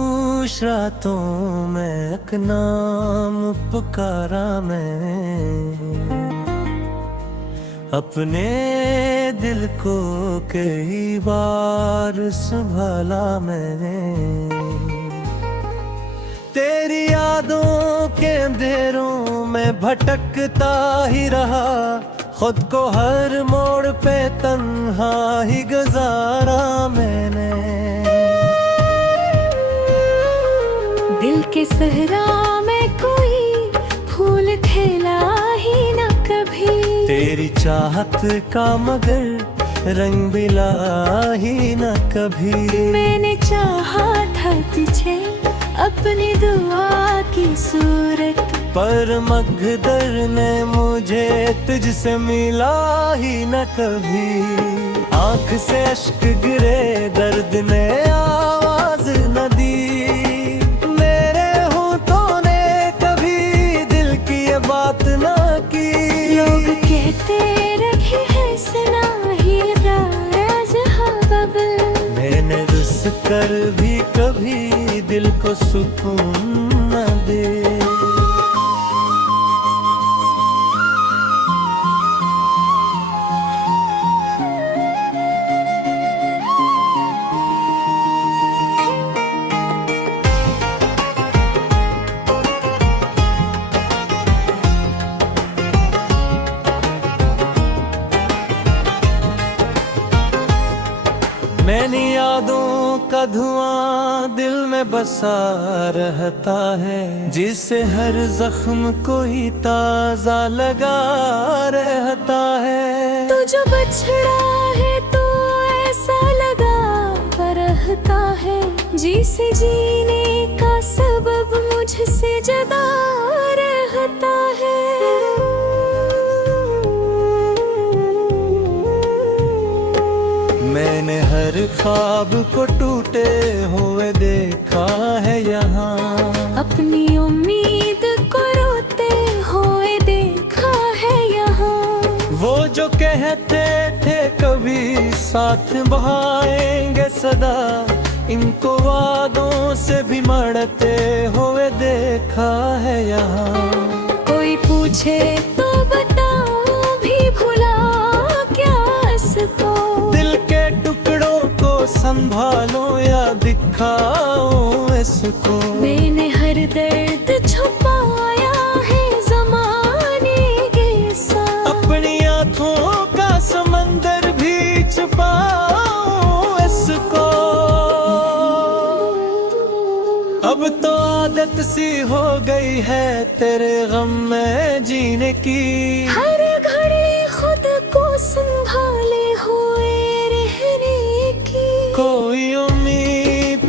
खामोश रातों में एक नाम पुकारा मैंने, अपने दिल को कई बार संभाला मैंने। तेरी यादों के अंधेरों में भटकता ही रहा, खुद को हर मोड़ पे तन्हा ही गुजारा मैंने। दिल के सहरा में कोई फूल खिला ही न कभी, तेरी चाहत का मगर रंग बिला ही न कभी। मैंने चाहा था तुझे अपनी दुआ की सूरत, पर मकदर ने मुझे तुझसे मिला ही न कभी। आंख से अश्क गिरे दर्द ने आवाज न दी, मेरे होठों ने कभी दिल की ये बात न की। लोग कहते रहे है सुना ही राज हबब, मैंने रुस कर भी कभी दिल को सुकून न दे। मैंने यादों का धुआं दिल में बसा रहता है, जिससे हर जख्म कोई ताजा लगा रहता है। तो जो बछड़ा है तो ऐसा लगा रहता है, जिसे जीने का सबब मुझसे जुदा रहता है। मैंने हर ख्वाब को टूटे हुए देखा है यहाँ, अपनी उम्मीद को रोते हुए देखा है यहाँ। वो जो कहते थे कभी साथ बहाएंगे सदा, इनको वादों से भी मरते हुए देखा है यहाँ। कोई पूछे तो बताओ भी भुला क्या इसको, दिल के टुकड़ों को संभालो या दिखाओ इसको। मैंने हर दर्द छुपाया है ज़माने के साथ, अपनी आँखों का समंदर भी छुपाओ इसको। अब तो आदत सी हो गई है तेरे गम में जीने की, हर घड़ी खुद को संभाले हुए रहने की। कोई उम्मीद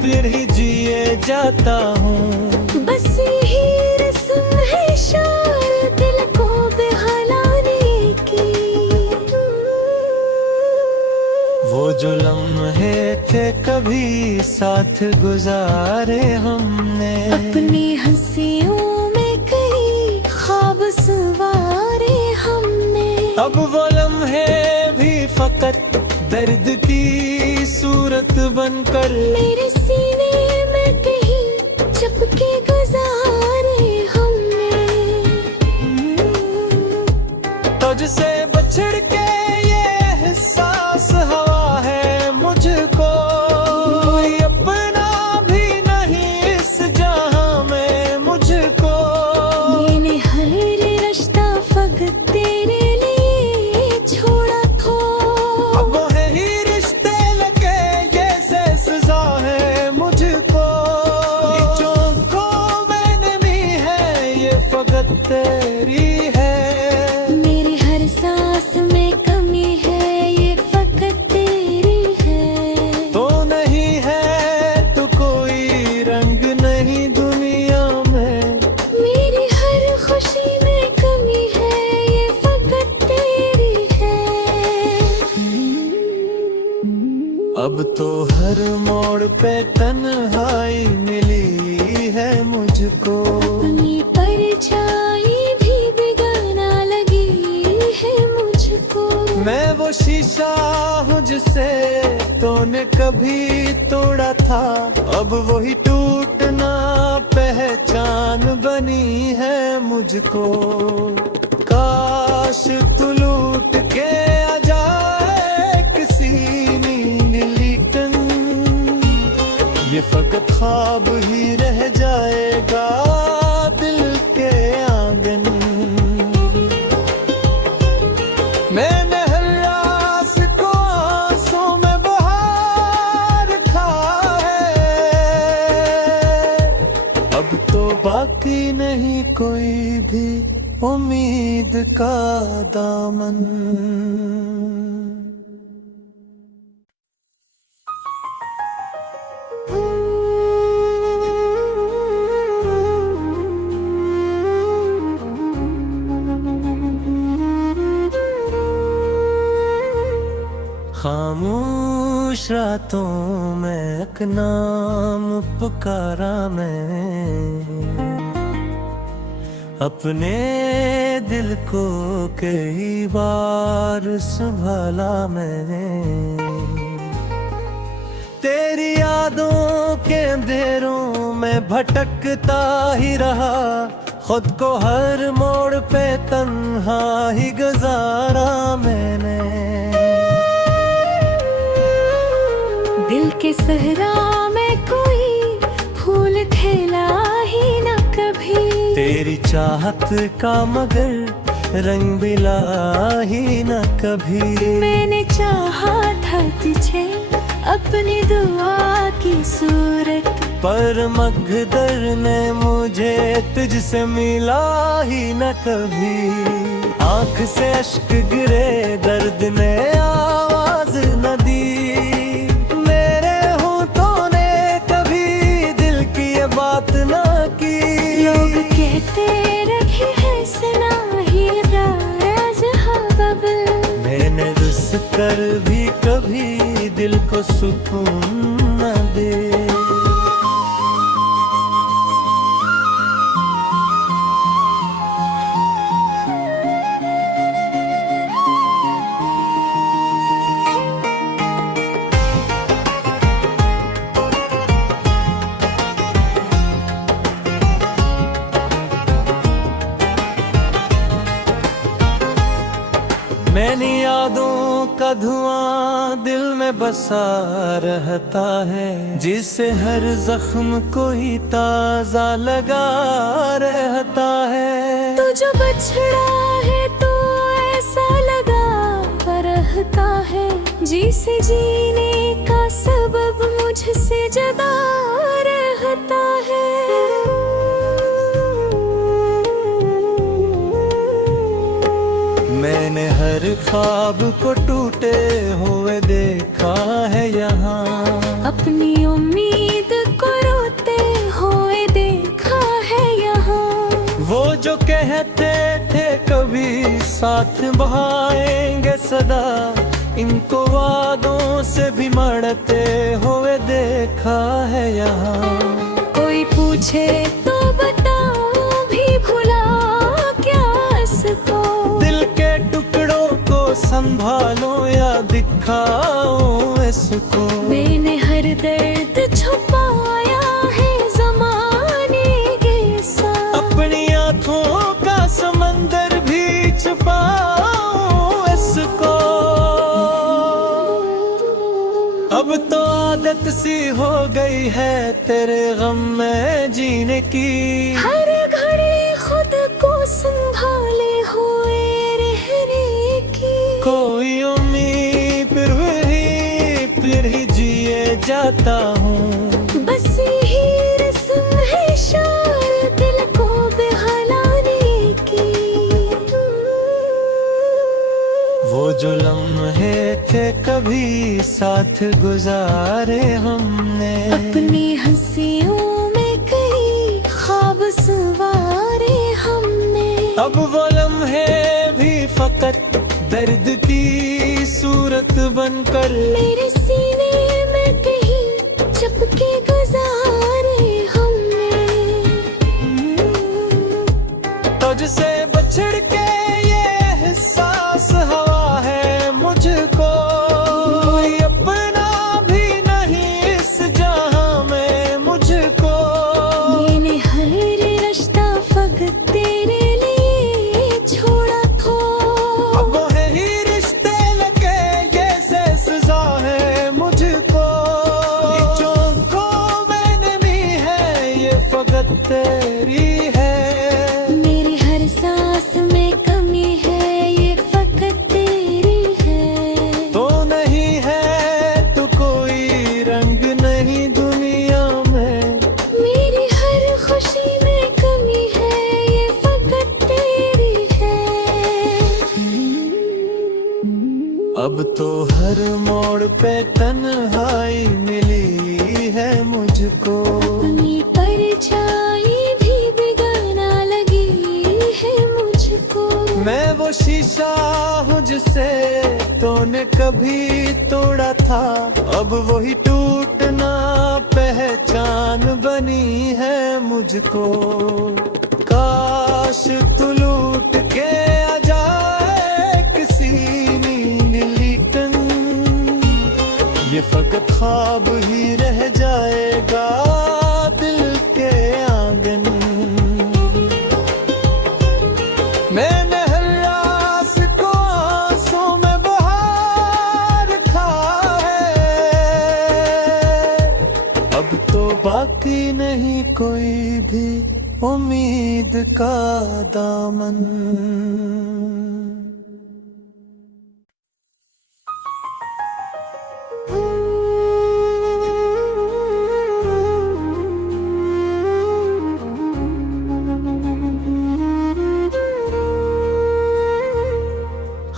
फिर ही जिए जाता हूँ। बस यही रस्म है शायद दिल को बहलाने की। वो जो लम्हे थे कभी साथ गुजारे हमने, अपनी हंसियों में कई ख्वाब सवारे हमने। अब वो लम्हे भी फकत दर्द की सूरत बनकर मेरे सीने में कहीं चपके गुजारे हमने। तुझसे बछड़ के ये एहसास हवा है मुझको, कोई अपना भी नहीं इस जहां में मुझको। मैंने हर रिश्ता फकत तेरे लिए छोड़ा था, अब ही रिश्ते लगे ये से सजा है मुझको। ये जो मैंने भी है ये फकत तेरी है, मेरी हर सांस में कमी है ये फकत तेरी है। तो नहीं है तो कोई रंग नहीं दुनिया में, मेरी हर खुशी में कमी है ये फकत तेरी है। अब तो हर मोड़ पे तन्हाई मिली है मुझको। अपनी परछाई भी बेगाना लगी है मुझको। मैं वो शीशा हूँ जिसे तूने कभी तोड़ा किया था, अब वही टूटना पहचान बनी है मुझको। काश तू लूट के आ जाए किसी नीली कन, ये फकत ख्वाब ही रह जाएगा दिल के आंगन। मैंने हर रास को आंसू में बहा रखा है, अब तो बाकी नहीं कोई भी उम्मीद का दामन। खामोश रातों में एक नाम पुकारा मैं, अपने दिल को कई बार संभाला मैंने। तेरी यादों के अंधेरों में भटकता ही रहा, खुद को हर मोड़ पे तन्हा ही गुजारा मैंने। दिल के सहरा में कोई फूल खिला ही न कभी, तेरी चाहत का मगर रंग बिला ही न कभी। मैंने चाहा था तुझे अपनी दुआ की सूरत, पर मगदर ने मुझे तुझसे मिला ही न कभी। आंख से अश्क गिरे दर्द ने आवाज न दी, मेरे होठों ने कभी दिल की ये बात न की। लोग कहते रहे है सना ही राज हबब, मैंने रुस कर भी कभी दिल को सुकून न दे। मैंने यादों का धुआं दिल में बसा रहता है, जिसे हर जख्म को ही ताजा लगा रहता है। तो जो बछड़ा है तो ऐसा लगा रहता है, जिसे जीने का सबब मुझसे जुदा रहता है। मैंने हर ख्वाब को टूटे हुए देखा है यहाँ, अपनी उम्मीद को रोते हुए देखा है यहाँ। वो जो कहते थे कभी साथ बहाएंगे सदा, इनको वादों से भी मरते हुए देखा है यहाँ। कोई पूछे तो बताओ भी भुला क्या इसको, दिल के टुकड़ों को संभालो या दिखाओ इसको। मैंने हर दर्द छुपाया है ज़माने के साथ, अपनी आँखों का समंदर भी छुपाओ इसको। अब तो आदत सी हो गई है तेरे गम में जीने की, हर घड़ी खुद को संभाले हुए रहने की। कोई उम्मीद फिर ही जिए जाता हूँ। बस यही रस्म है शायद दिल को बहलाने की। वो जो लम्हे थे कभी साथ गुजारे हमने, अपनी हंसियों में कई ख्वाब सवारे हमने। अब वो लम्हे भी फकत दर्द की सूरत बनकर मेरे सीने में कहीं चपके गुजारे हमने। तुझसे बछड़ के ये एहसास हवा है मुझको, कोई अपना भी नहीं इस जहां तेरी है। मेरी हर सांस में कमी है, ये फकत तेरी है। तो नहीं है तो कोई रंग नहीं दुनिया में। मेरी हर खुशी में कमी है, ये फकत तेरी है। अब तो हर मोड़ पे तन्हाई मिली है मुझको। अपनी परछाई भी बेगाना लगी है मुझको। मैं वो शीशा हूँ जिसे तूने कभी तोड़ा था, अब वही टूटना पहचान बनी है मुझको। काश तू लूट के आ जाए किसी नीली कन, ये फकत ख्वाब ही रह जाएगा दिल के आंगन। मैंने हर रास को आंसू में बहा रखा है, अब तो बाकी नहीं कोई भी उम्मीद का दामन।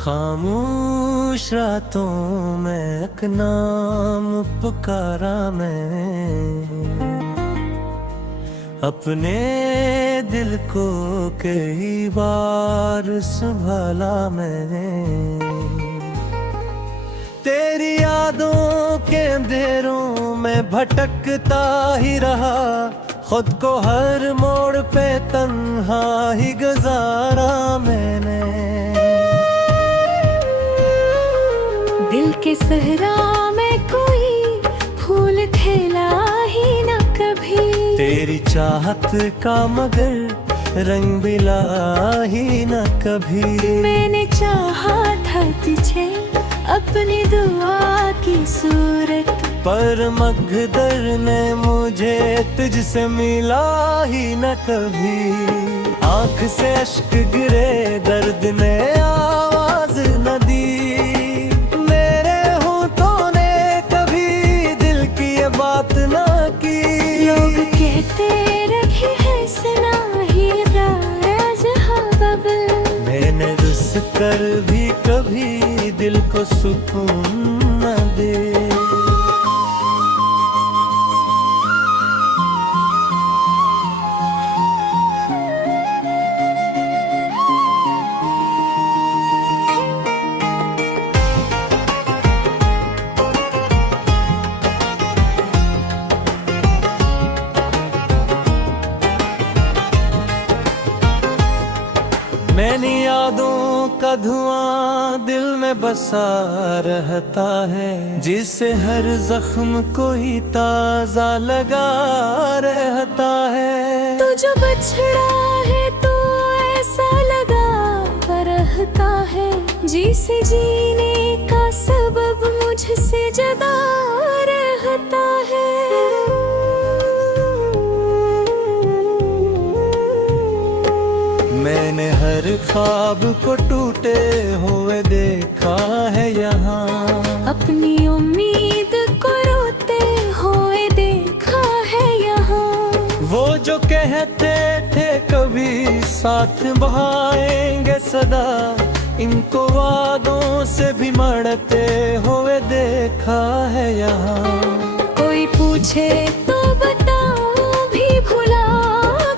खामोश रातों में एक नाम पुकारा मैं, अपने दिल को कई बार संभाला मैंने। तेरी यादों के अंधेरों में भटकता ही रहा, खुद को हर मोड़ पे तन्हा ही गुजारा मैंने। दिल के सहरा में कोई फूल खिला ही न कभी। तेरी चाहत का मगर रंग बिला ही न कभी। मैंने चाहा था तुझे अपनी दुआ की सूरत, पर मगदर ने मुझे तुझसे मिला ही न कभी। आंख से अश्क गिरे दर्द ने आवाज न दी, मेरे होठों ने कभी दिल की ये बात न की। लोग कहते रहे है सना ही राज बबल, मैंने रुस कर भी कभी दिल को सुकून न दे। मैंने यादों का धुआं दिल में बसा रहता है, जिसे हर जख्म को ही ताजा लगा रहता है। तो जो बछड़ा है तो ऐसा लगा रहता है, जिसे जीने का सबब मुझसे जुदा रहता है। मैंने हर ख्वाब को टूटे हुए देखा है यहाँ, अपनी उम्मीद को रोते हुए देखा है यहाँ। वो जो कहते थे कभी साथ बहाएंगे सदा, इनको वादों से भी मरते हुए देखा है यहाँ। कोई पूछे तो बताओ भी भुला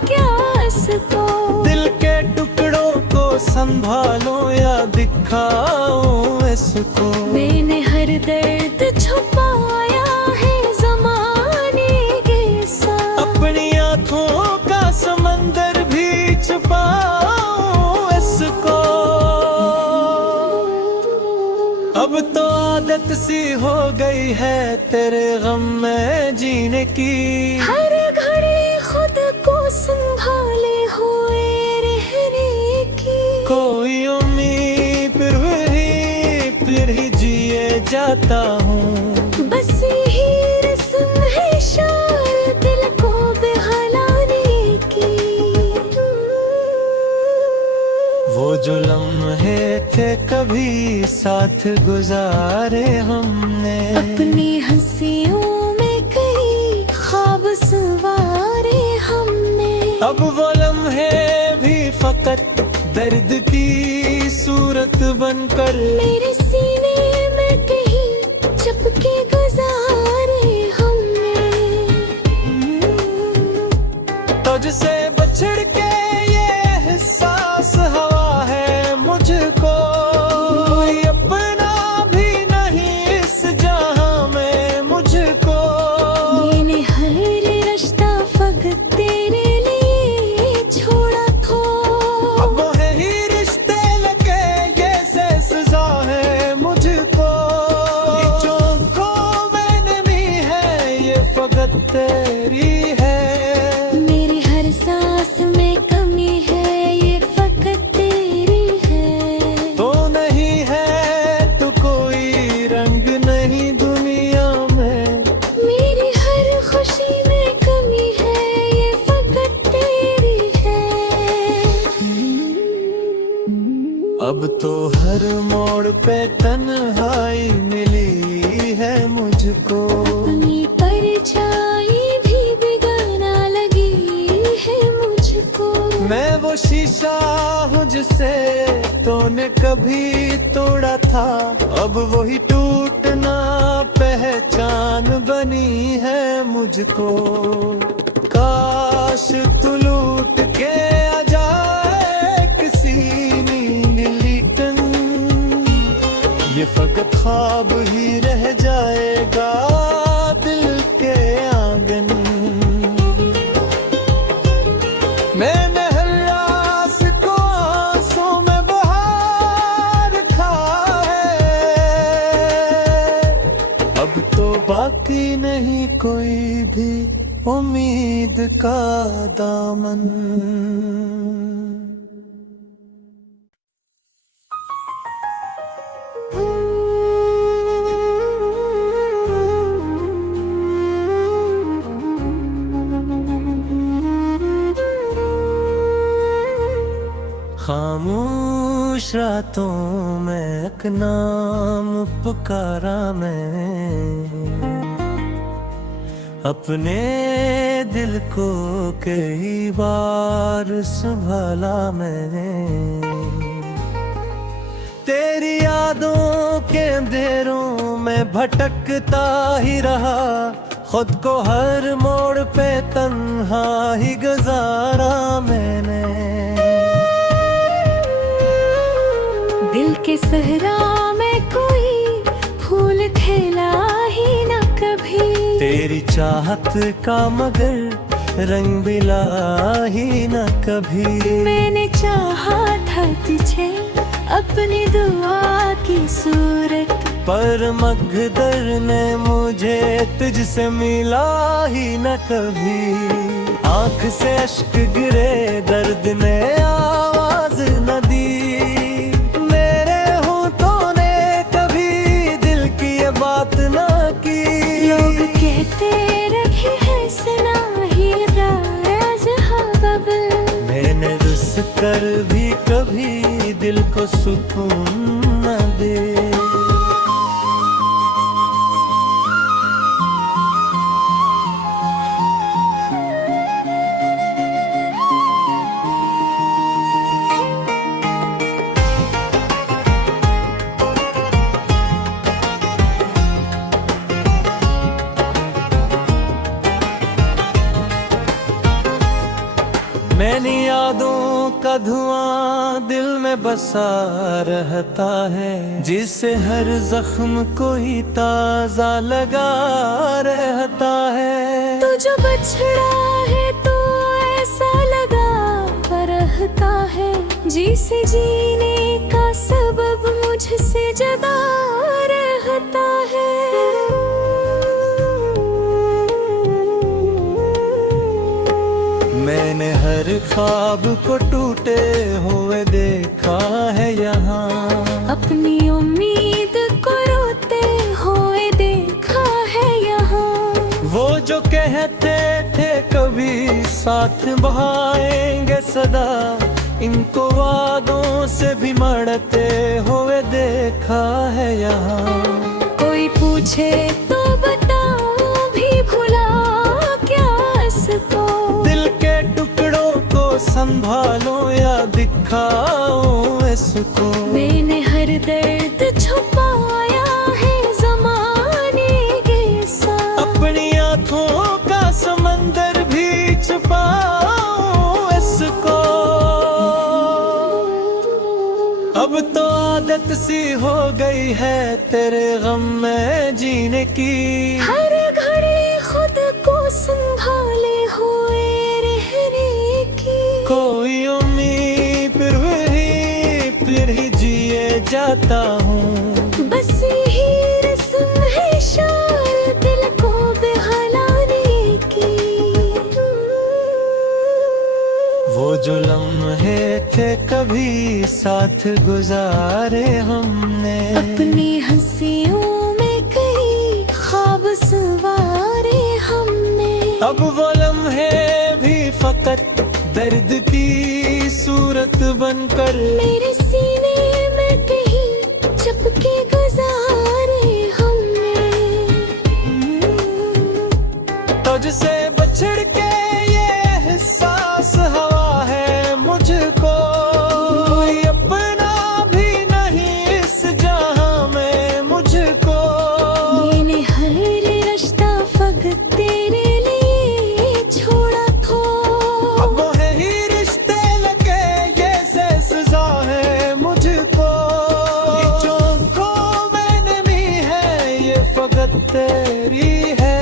क्या इसको, दिल के टुकड़ों को संभालो या दिखाओ इसको। मैंने हर दर्द छुपाया है ज़माने के साथ, अपनी आँखों का समंदर भी छुपाओ इसको। अब तो आदत सी हो गई है तेरे गम में जीने की, हर घड़ी खुद को संभाले हुए रहने की। कोई उम्मीद फिर ही जिए जाता हूँ। बस यही रस्म है शार दिल को बहलाने कभी साथ गुजारे हमने। अपनी हंसियों में कई ख्वाब सवारे हमने। अब वो लम्हे भी फकत दर्द की सूरत बनकर मेरे सीने में कहीं चपके गुजारे हमने। तुझसे बछड़ के ये एहसास हवा है मुझको, कोई अपना भी नहीं इस जहां में मुझको। मैंने हर रिश्ता फकत तेरे लिए छोड़ा था। अब है ही रिश्ते लगे ये से सजा है मुझको। ये जो खो मैंने भी है ये फकत तेरी है। मेरी हर सांस में कमी है ये फकत तेरी है। तो नहीं है तो कोई रंग नहीं दुनिया में। मेरी हर खुशी में कमी है ये फकत तेरी है। अब तो हर मोड़ पे तन्हाई मिली है मुझको। अपनी परछाई भी बेगाना लगी है मुझको। मैं वो शीशा हूँ जिसे तूने कभी तोड़ा था, अब वही टूटना पहचान बनी है मुझको। काश तू लूट के आ जाए किसी नीली टन, ये फकत ख्वाब ही रह जाएगा दिल के आंगन। मैंने हर रास को आंसू में बहा रखा है, अब तो बाकी नहीं कोई भी उम्मीद का दामन। खामोश रातों में एक नाम पुकारा मैं, अपने दिल को कई बार संभाला मैंने। तेरी यादों के अंधेरों में भटकता ही रहा, खुद को हर मोड़ पे तन्हा ही गुजारा मैंने। दिल के सहरा में कोई फूल खिला ही न कभी। तेरी चाहत का मगर रंग बिला ही न कभी। मैंने चाहा था तुझे अपनी दुआ की सूरत, पर मगदर ने मुझे तुझसे मिला ही न कभी। आंख से अश्क गिरे दर्द ने आवाज न दी, मेरे होठों ने कभी दिल की ये बात न की। लोग कहते रखे है सना ही राज बबल, मैंने रुस कर भी कभी दिल को सुकून न दे। मैंने यादों का धुआं दिल में बसा रहता है, जिसे हर जख्म कोई ताजा लगा रहता है। तो जो बछड़ा है तो ऐसा लगा रहता है, जिसे जीने का सबब मुझसे जुदा रहता है। मैंने हर ख्वाब को टूटे हुए देखा है यहाँ, अपनी उम्मीद को रोते हुए देखा है यहाँ। वो जो कहते थे कभी साथ बहाएंगे सदा, इनको वादों से भी मरते हुए देखा है यहाँ। कोई पूछे तो बताओ भी भुला क्या इसको। दिल के टुकड़ों को संभालो या दिखाओ इसको। मैंने हर दर्द छुपाया है ज़माने के साथ। अपनी आँखों का समंदर भी छुपाओ इसको। अब तो आदत सी हो गई है तेरे गम में जीने की। हर घड़ी खुद को संभाले हुए रहने की। कोई उम्मीद फिर ही जिए जाता हूँ। बस यही रस्म है शायद दिल को बहलाने की। वो जो लम्हे थे कभी साथ गुजारे हमने। अपनी हंसियों में कई ख्वाब सवारे हमने। अब वो लम्हे भी फकत दर्द की सूरत बनकर मेरे सीने में कहीं चपके गुजारे हमने। तुझसे बछड़ के ये एहसास हवा है मुझको। कोई अपना भी नहीं इस जहां में मुझको। मैंने हर रिश्ता फकत तेरे लिए छोड़ा था। अब है ही रिश्ते लगे ये से सजा है मुझको। ये जो आँखों में नमी है ये फकत तेरी है।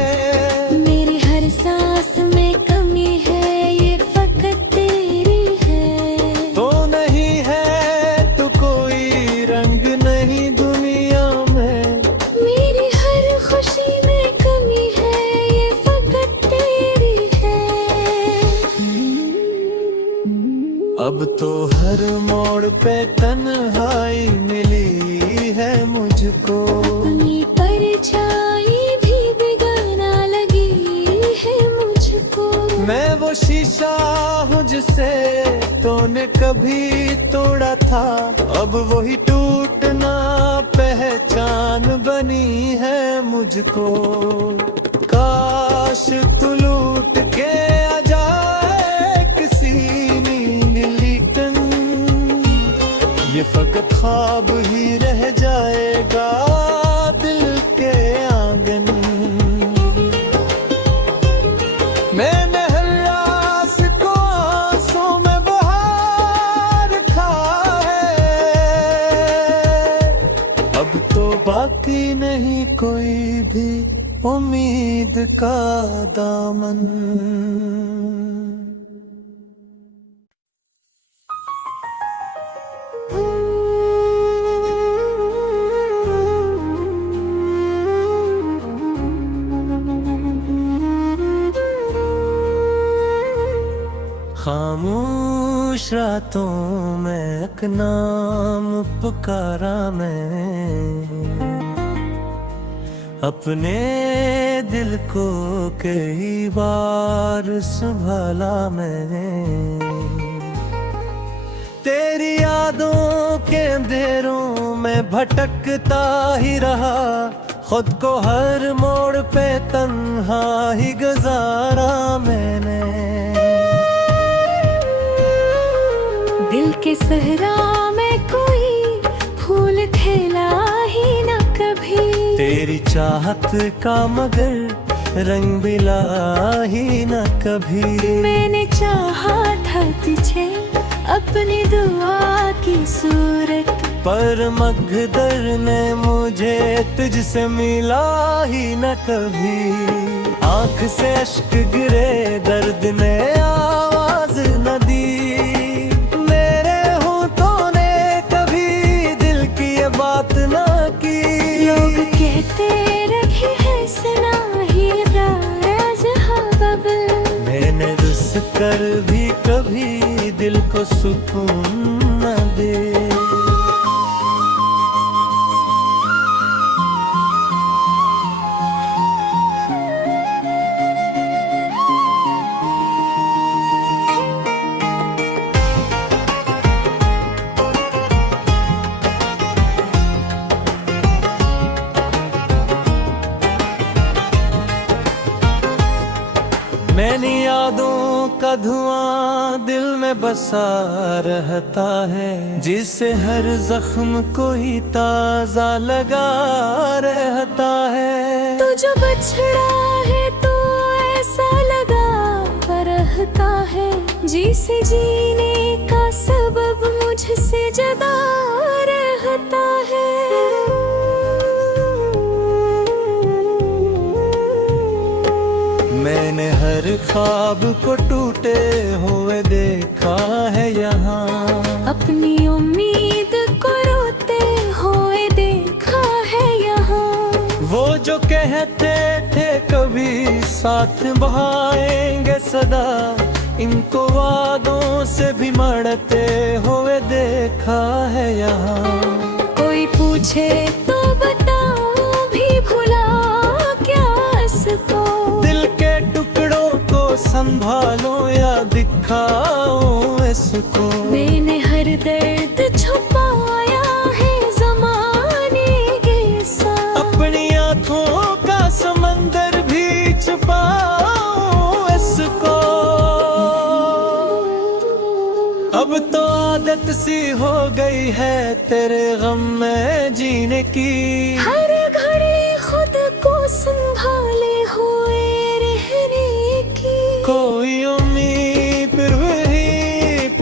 मेरी हर सांस में कमी है ये फकत तेरी है। तो नहीं है तो कोई रंग नहीं दुनिया में। मेरी हर खुशी में कमी है ये फकत तेरी है। अब तो हर मोड़ पे तन्हाई मिली है मुझको। अपनी परछाई भी बेगाना लगी है मुझको। मैं वो शीशा हूँ जिसे तूने कभी तोड़ा था। अब वही टूटना पहचान बनी है मुझको। काश तू लूट के आ जाए किसी नीली टन। ये फकत ख्वाब ही रह जाएगा दिल के आंगन। मैंने हर रास को आंसू में बहा रखा है। अब तो बाकी नहीं कोई भी उम्मीद का दामन। खामोश रातों में एक नाम पुकारा मैं। अपने दिल को कई बार संभाला मैं। तेरी यादों के अंधेरों में भटकता ही रहा। खुद को हर मोड़ पे तन्हा ही गुजारा मैंने। दिल के सहरा में कोई फूल खिला ही न कभी। तेरी चाहत का मगर रंग बिला ही न कभी। मैंने चाहा था तुझे अपनी दुआ की सूरत। पर मगदर ने मुझे तुझसे मिला ही न कभी। आंख से अश्क गिरे दर्द ने आवाज न दी। मेरे होठों ने कभी दिल की ये बात न की। लोग कहते रहे है सना ही राज बबल। मैंने रुस कर भी कभी दिल को सुकून न दे। पुरानी यादों का धुआं दिल में बसा रहता है, जिससे हर जख्म कोई ताजा लगा रहता है। तो जो बछड़ा है तो ऐसा लगा रहता है, जिसे जीने का सबब मुझसे जुदा रहता है। मैंने हर ख्वाब को टूटे हुए देखा है यहाँ, अपनी उम्मीद को रोते हुए देखा है यहाँ। वो जो कहते थे कभी साथ बहाएंगे सदा, इनको वादों से भी मरते हुए देखा है यहाँ। कोई पूछे तो बताओ भी भुला क्या इसको, दिल के टुकड़ों को संभालो या दिखाओ इसको। मैंने हर दर्द छुपाया है ज़माने के साथ, अपनी आँखों का समंदर भी छुपाओ इसको। अब तो आदत सी हो गई है तेरे गम में जीने की, हर घड़ी खुद को संभाले हुए रहने की। कोई उम्मीद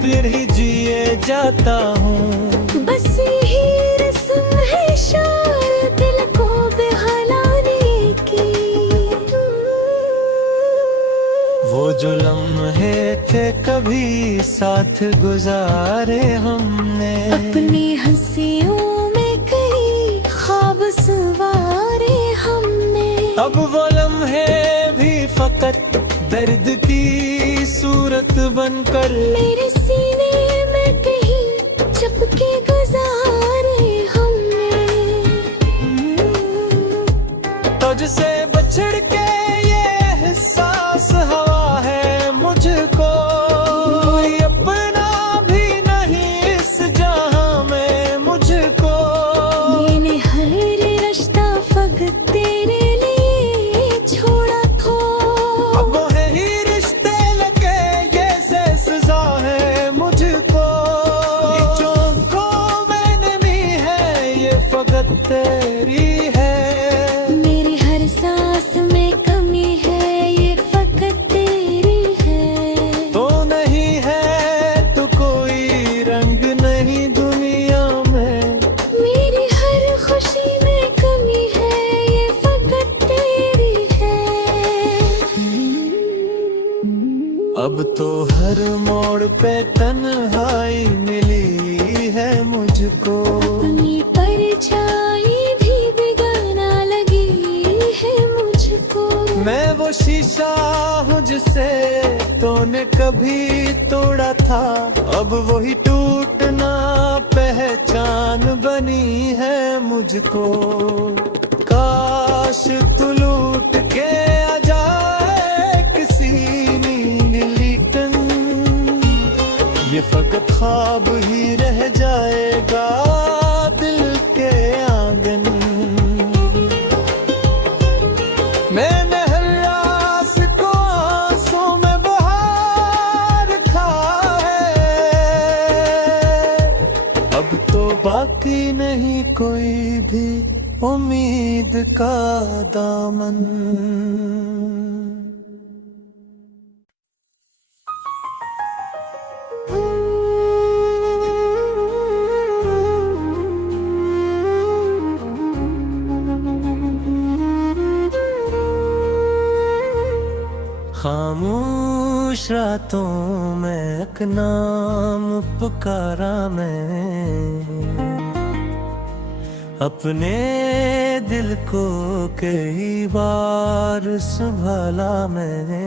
फिर ही जिए जाता हूँ, बस यही रस्म है शायद दिल को बहलाने की। वो जो लम्हे थे कभी साथ गुजारे हमने, अपनी हंसियों में कई ख्वाब सवारे हमने। अब वो लम्हे भी फकत दर्द की सूरत बनकर मेरे सीने में कहीं चपके गुजारे हमने। तुझसे बछड़ के ये एहसास हवा है मुझको, कोई अपना भी नहीं इस जहां में मुझको। मैंने हर रिश्ता फकत तेरे लिए छोड़ा था, अब है ही रिश्ते लगे ये से सजा है मुझको। ये जो आँखों में नमी है ये फकत तेरी है, मेरी हर सांस में कमी है ये फकत तेरी है। तो नहीं है तो कोई रंग नहीं दुनिया में, मेरी हर खुशी में कमी है ये फकत तेरी है। अब तो हर मोड़ पे तन्हाई मिली है मुझको। अपनी परछाई भी बेगाना लगी है मुझको। मैं वो शीशा हूँ जिसे तूने कभी तोड़ा था, अब वही टूटना पहचान बनी है मुझको। काश तू लूट के आ जाए किसी नीली तन, ये फकत ख्वाब ही रह जाएगा दिल के आंगन। मैंने हर रास को आंसू में बहा रखा है, अब तो बाकी नहीं कोई भी उम्मीद का दामन। खामोश रातों में एक नाम पुकारा मैं, अपने दिल को कई बार संभाला मैंने।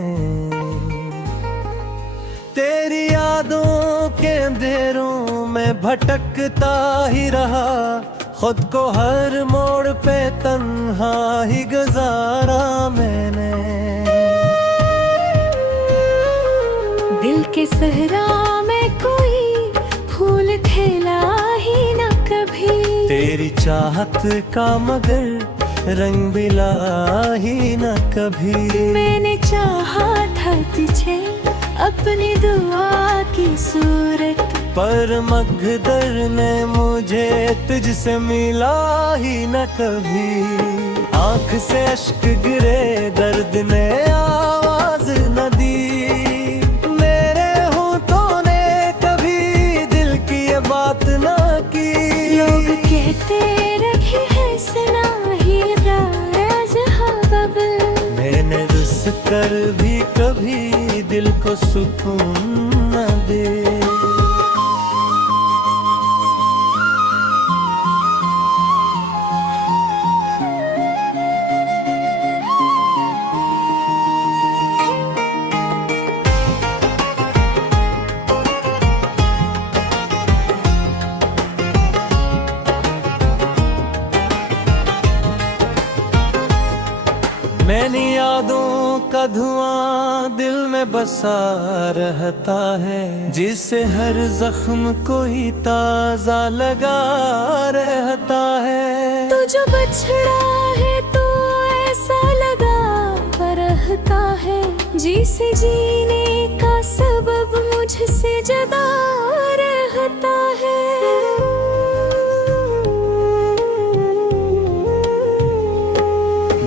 तेरी यादों के अंधेरों में भटकता ही रहा, खुद को हर मोड़ पे तन्हा ही गुजारा मैंने। दिल के सहरा में कोई फूल खिला ही न कभी, तेरी चाहत का मगर रंग बिला ही न कभी। मैंने चाहा था છે अपनी दुआ की सूरत। पर मगदर ने मुझे तुझसे मिला ही न कभी, आंख से अश्क गिरे दर्द ने आवाज न दी। मेरे होठों ने कभी दिल की ये बात न की। लोग कहते रहे है सना ही राज हबब, मैंने रुस कर भी कभी दिल को सुकून न दे। मैंने यादों का धुआं दिल में बसा रहता है, जिससे हर जख्म कोई ताजा लगा रहता है। तो जो बछड़ा है तो ऐसा लगा रहता है, जिसे जीने का सबब मुझसे जुदा रहता है।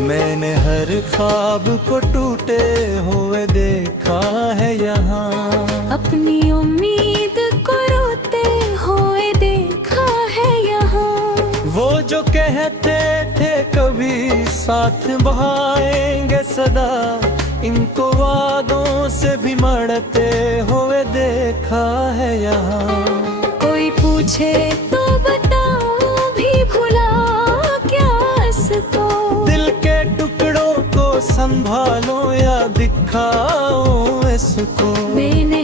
मैंने हर ख्वाब को टूटे हुए देखा है यहाँ, अपनी उम्मीद को रोते हुए देखा है यहाँ। वो जो कहते थे कभी साथ बहाएंगे सदा, इनको वादों से भी मरते हुए देखा है यहाँ। कोई पूछे तो बताओ भी भुला क्या इसको, दिल के टुकड़ों को संभालो या दिखाओ इसको। मैंने